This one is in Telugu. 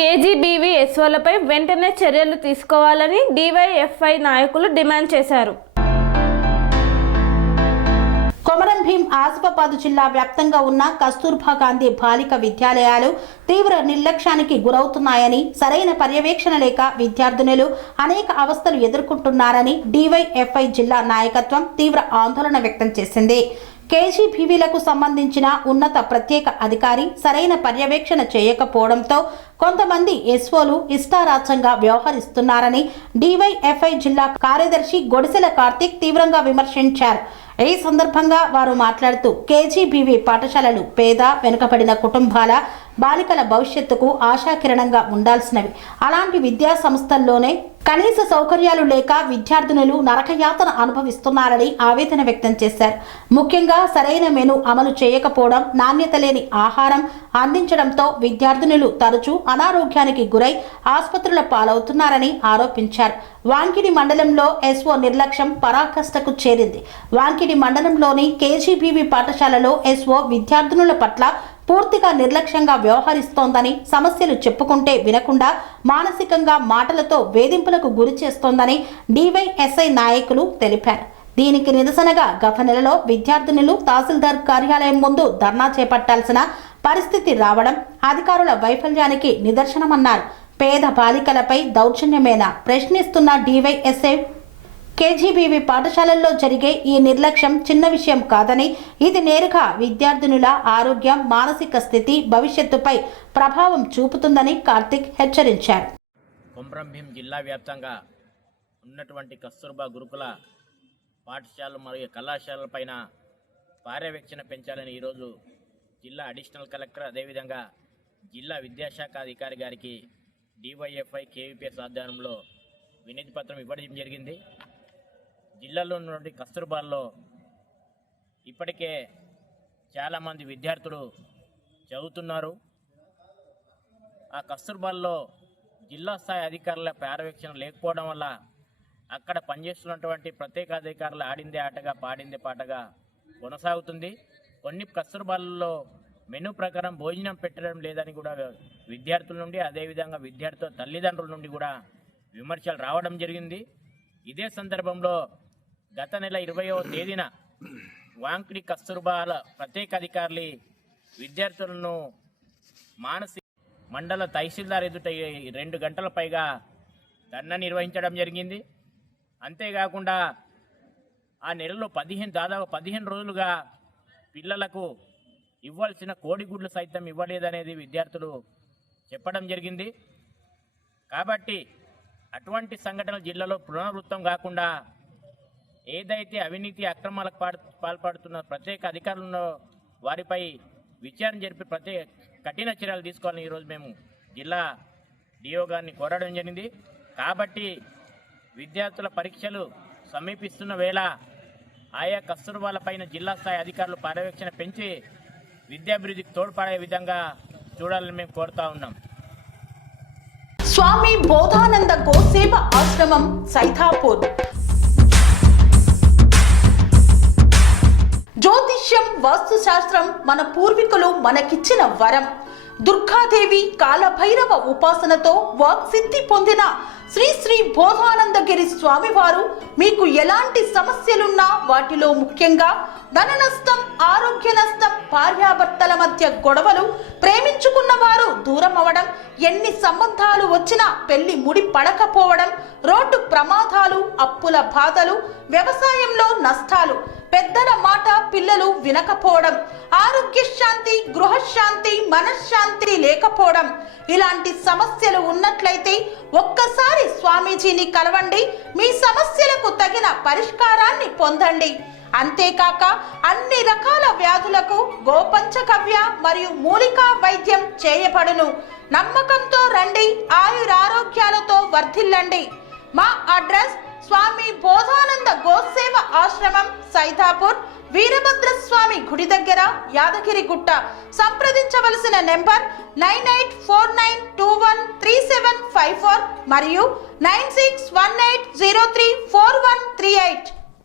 కేజీబీవీ ఎస్ఓలపై వెంటనే చర్యలు తీసుకోవాలని డీవైఎఫ్ఐ నాయకులు డిమాండ్ చేశారు. కొమరం భీం ఆసిఫాబాద్ జిల్లా వ్యాప్తంగా ఉన్న కస్తూర్బా గాంధీ బాలిక విద్యాలయాలు తీవ్ర నిర్లక్ష్యానికి గురవుతున్నాయని, సరైన పర్యవేక్షణ లేక విద్యార్థినులు అనేక అవస్థలు ఎదుర్కొంటున్నారని డీవైఎఫ్ఐ జిల్లా నాయకత్వం తీవ్ర ఆందోళన వ్యక్తం చేసింది. కేజీబీవీలకు సంబంధించిన ఉన్నత ప్రత్యేక అధికారి సరైన పర్యవేక్షణ చేయకపోవడంతో కొంతమంది ఎస్ఓలు ఇష్టారాజ్యంగా వ్యవహరిస్తున్నారని డీవైఎఫ్ఐ జిల్లా కార్యదర్శి గొడిసెల కార్తిక్ తీవ్రంగా విమర్శించారు. ఈ సందర్భంగా వారు మాట్లాడుతూ కేజీబీవీ పాఠశాలలు పేద వెనుకబడిన కుటుంబాల బాలికల భవిష్యత్తుకు ఆశాకిరణంగా ఉండాల్సినవి. అలాంటి విద్యా సంస్థల్లోనే కనీస సౌకర్యాలు లేక విద్యార్థినులు నరకయాతన అనుభవిస్తున్నారని ఆవేదన వ్యక్తం చేశారు. ముఖ్యంగా సరైన మెను అమలు చేయకపోవడం, నాణ్యత లేని ఆహారం అందించడంతో విద్యార్థినులు తరచూ అనారోగ్యానికి గురై ఆసుపత్రుల పాలవుతున్నారని ఆరోపించారు. వాంకిడి మండలంలో ఎస్ఓ నిర్లక్ష్యం పరాకాష్ఠకు చేరింది. వాంకిడి మండలంలోని కేజీబీవీ పాఠశాలలో ఎస్ఓ విద్యార్థినుల పట్ల పూర్తిగా నిర్లక్ష్యంగా వ్యవహరిస్తోందని, సమస్యలు చెప్పుకుంటే వినకుండా మానసికంగా మాటలతో వేధింపులకు గురి చేస్తోందని డీవైఎస్ఐ నాయకులు తెలిపారు. దీనికి నిరసనగా గత నెలలో విద్యార్థినులు తహసీల్దార్ కార్యాలయం ముందు ధర్నా చేపట్టాల్సిన పరిస్థితి రావడం అధికారుల వైఫల్యానికి నిదర్శనమన్నారు. పేద బాలికలపై దౌర్జన్యమేనా ప్రశ్నిస్తున్న డీవైఎస్ఐ కేజీబీవీ పాఠశాలల్లో జరిగే ఈ నిర్లక్ష్యం చిన్న విషయం కాదని, ఇది నేరుగా విద్యార్థినుల ఆరోగ్యం, మానసిక స్థితి, భవిష్యత్తుపై ప్రభావం చూపుతుందని కార్తిక్ హెచ్చరించారు. కొమరం భీం జిల్లా వ్యాప్తంగా ఉన్నటువంటి కస్తూర్బా గురుకుల పాఠశాలలు మరియు కళాశాలలపైన పర్యవేక్షణ పెంచాలని ఈరోజు జిల్లా అడిషనల్ కలెక్టర్, అదేవిధంగా జిల్లా విద్యాశాఖ అధికారి గారికి డీవైఎఫ్ఐ కేవీపీఎస్ ఆధ్వర్యంలో వినతి పత్రం ఇవ్వడం జరిగింది. జిల్లాలో ఉన్నటువంటి కస్తూర్బాల్లో ఇప్పటికే చాలామంది విద్యార్థులు చదువుతున్నారు. ఆ కస్తూర్బాల్లో జిల్లా స్థాయి అధికారుల పర్యవేక్షణ లేకపోవడం వల్ల అక్కడ పనిచేస్తున్నటువంటి ప్రత్యేక అధికారులు ఆడిందే ఆటగా పాడిందే పాటగా కొనసాగుతుంది. కొన్ని కస్తూర్బాల్లో మెనూ ప్రకారం భోజనం పెట్టడం లేదని కూడా విద్యార్థుల నుండి, అదేవిధంగా విద్యార్థుల తల్లిదండ్రుల నుండి కూడా విమర్శలు రావడం జరిగింది. ఇదే సందర్భంలో గత నెల 20వ తేదీన వాంకిడి కస్తూర్బాల ప్రత్యేక అధికారులు విద్యార్థులను మానసిక మండల తహసీల్దార్ ఎదుట 2 గంటల పైగా ధర్నా నిర్వహించడం జరిగింది. అంతేకాకుండా ఆ నెలలో దాదాపు 15 రోజులుగా పిల్లలకు ఇవ్వాల్సిన కోడిగుడ్లు సైతం ఇవ్వలేదనేది విద్యార్థులు చెప్పడం జరిగింది. కాబట్టి అటువంటి సంఘటనలు జిల్లాలో పునరావృతం కాకుండా ఏదైతే అవినీతి అక్రమాలకు పాల్పడుతున్న ప్రత్యేక అధికారులను వారిపై విచారణ జరిపి కఠిన చర్యలు తీసుకోవాలని ఈరోజు మేము జిల్లా డిఓ గారిని కోరడం జరిగింది. కాబట్టి విద్యార్థుల పరీక్షలు సమీపిస్తున్న వేళ ఆయా కస్తూర్బాలపైన జిల్లా స్థాయి అధికారులు పర్యవేక్షణ పెంచి విద్యాభివృద్ధికి తోడ్పడే విధంగా చూడాలని మేము కోరుతా ఉన్నాం. స్వామి బోధానంద గోసేవ ఆశ్రమం సైథాపూర్. జ్యోతిష్యం, వాస్తుశాస్త్రం మన పూర్వీకులు మనకిచ్చిన వరం. దుర్గాదేవి, కాలభైరవ ఉపాసనతో వాక్సిద్ధి పొందిన శ్రీ శ్రీ బోధానందగిరి స్వామివారు మీకు ఎలాంటి సమస్యలున్నా, వాటిలో ముఖ్యంగా ధన నష్టం, ఆరోగ్య నష్టం, భార్యాభర్తల మధ్య గొడవలు, ప్రేమించుకున్న వారు దూరం అవడం, ఎన్ని సంబంధాలు వచ్చినా పెళ్లి ముడి పడకపోవడం, రోడ్డు ప్రమాదాలు, అప్పుల బాధలు, వ్యవసాయంలో నష్టాలు, పెద్దల మాట పిల్లలు వినకపోవడం, ఆరోగ్య శాంతి, గృహశాంతి, మనశ్శాంతి లేకపోవడం, ఇలాంటి సమస్యలు ఉన్నట్లయితే ఒక్కసారి స్వామీజీని కలవండి. మీ సమస్యలకు తగిన పరిష్కారాన్ని పొందండి. అంతేకాక అన్ని రకాల వ్యాధులకు గోపంచకవ్య మరియు మూలికా వైద్యం చేయబడును. నమ్మకంతో రండి, ఆయురారోగ్యాలతో వర్ధిల్లండి. మా అడ్రస్ స్వామి బోధానంద గోసేవ ఆశ్రమం, సైథాపూర్, వీరభద్రస్వామి గుడి దగ్గర, యాదగిరిగుట్ట. సంప్రదించవలసిన నెంబర్ 9849213754 మరియు 9618034138.